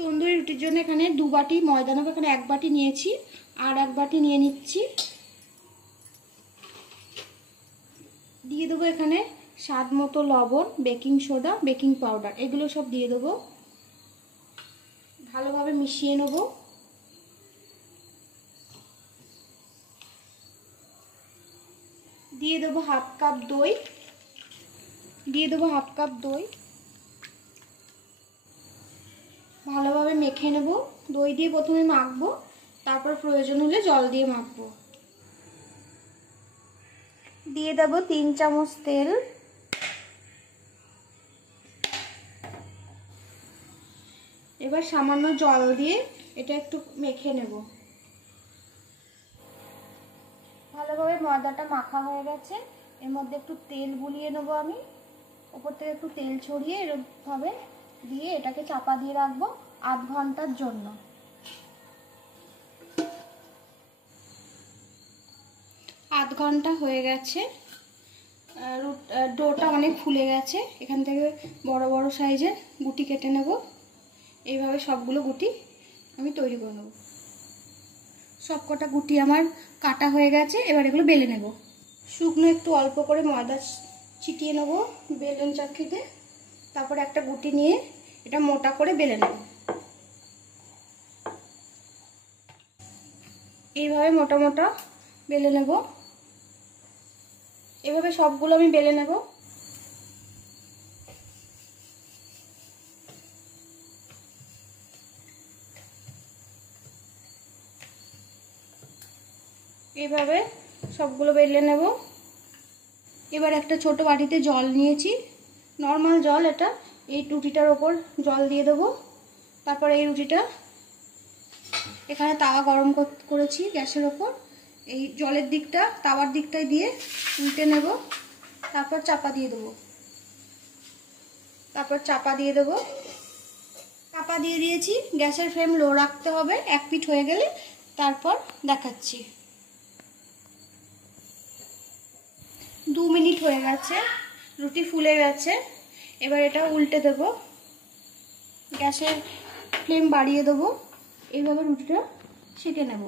তন্দুরি রুটির জন্য এখানে 2 বাটি ময়দা নেব। এখানে 1 বাটি নিয়েছি, আর 1 বাটি নিয়ে নিচ্ছি। দিয়ে দেবো এখানে স্বাদ মতো লবণ, বেকিং সোডা, বেকিং পাউডার, এগুলো সব দিয়ে দেবো। ভালোভাবে মিশিয়ে নেব। দিয়ে দেবো হাফ কাপ দই। ভালোভাবে মেখে নেব। দই দিয়ে প্রথমে মাখবো, তারপর প্রয়োজন হলে জল দিয়ে মাখবো। দিয়ে দেবো 3 চামচ তেল। এবার সামান্য জল দিয়ে এটা একটু মেখে নেব। ভালোভাবে ময়দাটা মাখা হয়ে গেছে। এর মধ্যে একটু তেল বুলিয়ে নেব আমি। উপর থেকে একটু তেল ছড়িয়ে এরকমভাবে দিয়ে এটাকে চাপা দিয়ে রাখবো আধ ঘন্টার জন্য। আধ ঘন্টা হয়ে গেছে। ডোটা অনেক ফুলে গেছে। এখান থেকে বড় বড় সাইজের গুটি কেটে নেব। এইভাবে সবগুলো গুটি আমি তৈরি করে নেব। সবকটা গুটি আমার কাটা হয়ে গেছে। এবার এগুলো বেলে নেব। শুকনো একটু অল্প করে ময়দা ছিটিয়ে নেব বেলুন চাকিতে। তারপর একটা গুটি নিয়ে এটা মোটা করে বেলে নেব। এইভাবে মোটা মোটা বেলে নেব। এভাবে সবগুলো আমি বেলে নেব। এইভাবে সবগুলো বেলে নেব। এবার একটা ছোট বাটিতে জল নিয়েছি, নর্মাল জল। এটা এই রুটিটার ওপর জল দিয়ে দেবো। তারপর এই রুটিটা এখানে তাওয়া গরম করেছি গ্যাসের ওপর। এই জলের দিকটা তাওয়ার দিকটায় দিয়ে উল্টে নেব। তারপর চাপা দিয়ে দেবো। চাপা দিয়ে দিয়েছি। গ্যাসের ফ্লেম লো রাখতে হবে। 1 পিঠ হয়ে গেলে তারপর দেখাচ্ছি। 2 মিনিট হয়ে গেছে, রুটি ফুলে গেছে। এবার এটা উল্টে দেব। গ্যাসের ফ্লেম বাড়িয়ে দেবো। এইভাবে রুটিটা সেঁকে নেব।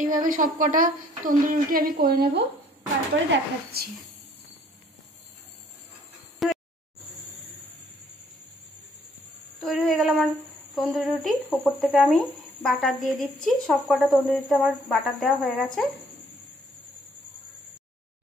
এইভাবে সবকটা তন্দুরি রুটি আমি করে নেব, তারপরে দেখাচ্ছি। তৈরি হয়ে গেল আমার তন্দুরি রুটি। উপর থেকে আমি বাটার দিয়ে দিচ্ছি। সবকটা তন্দুরিতে আমার বাটার দেওয়া হয়ে গেছে।